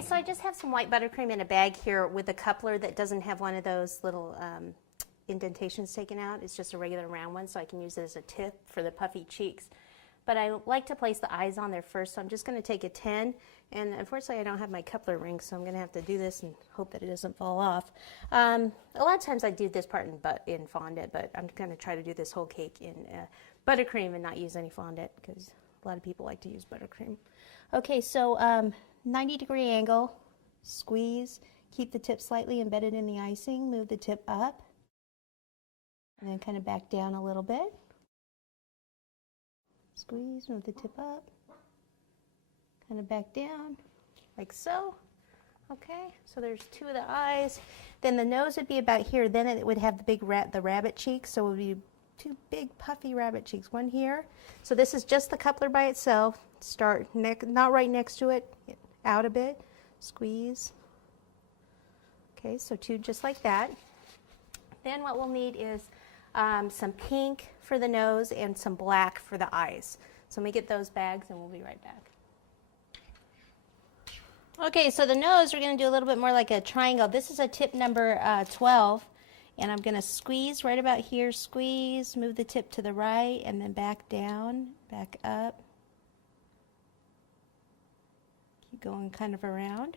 Okay, so I just have some white buttercream in a bag here with a coupler that doesn't have one of those little indentations taken out. It's just a regular round one, so I can use it as a tip for the puffy cheeks. But I like to place the eyes on there first, so I'm just going to take a 10, and unfortunately I don't have my coupler ring, so I'm going to have to do this and hope that it doesn't fall off. A lot of times I do this part in fondant, but I'm going to try to do this whole cake in buttercream and not use any fondant, because a lot of people like to use buttercream. Okay, so 90-degree angle, squeeze, keep the tip slightly embedded in the icing, move the tip up, and then kind of back down a little bit. Squeeze, move the tip up, kind of back down, like so. Okay, so there's two of the eyes. Then the nose would be about here. Then it would have the big the rabbit cheeks, so it would be two big puffy rabbit cheeks. One here. So this is just the coupler by itself. Start not right next to it, out a bit, squeeze. Okay, so two just like that. Then what we'll need is some pink for the nose and some black for the eyes. So let me get those bags and we'll be right back. Okay, so the nose we're going to do a little bit more like a triangle. This is a tip number 12, and I'm going to squeeze right about here, squeeze, move the tip to the right, and then back down, back up. Keep going kind of around,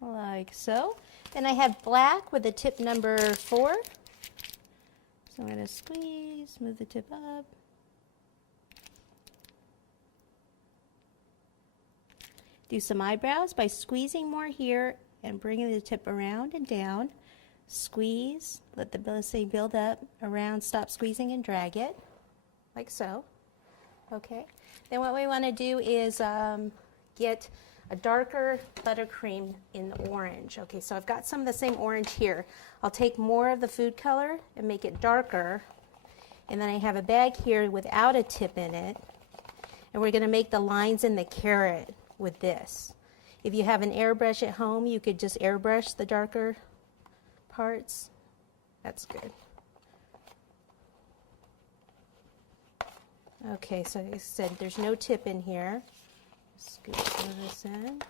like so. Then I have black with the tip number 4. So I'm going to squeeze, move the tip up. Do some eyebrows by squeezing more here and bringing the tip around and down. Squeeze, let the build up, around, stop squeezing and drag it, like so. Okay. Then what we want to do is get a darker buttercream in orange. Okay, so I've got some of the same orange here. I'll take more of the food color and make it darker. And then I have a bag here without a tip in it. And we're going to make the lines in the carrot with this. If you have an airbrush at home, you could just airbrush the darker parts. That's good. Okay, so like I said, there's no tip in here. Scoop some of this in.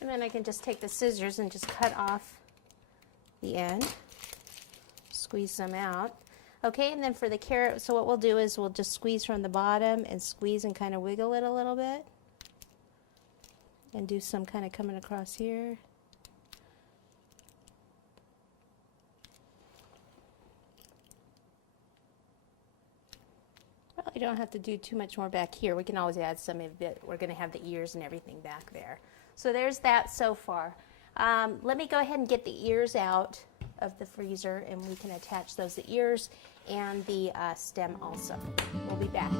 And then I can just take the scissors and just cut off the end, squeeze some out. Okay, and then for the carrot, so what we'll do is we'll just squeeze from the bottom and squeeze and kind of wiggle it a little bit. And do some kind of coming across here. Well, you don't have to do too much more back here. We can always add some of it. We're going to have the ears and everything back there. So there's that so far. Let me go ahead and get the ears out of the freezer, and we can attach those, the ears and the stem also. We'll be back.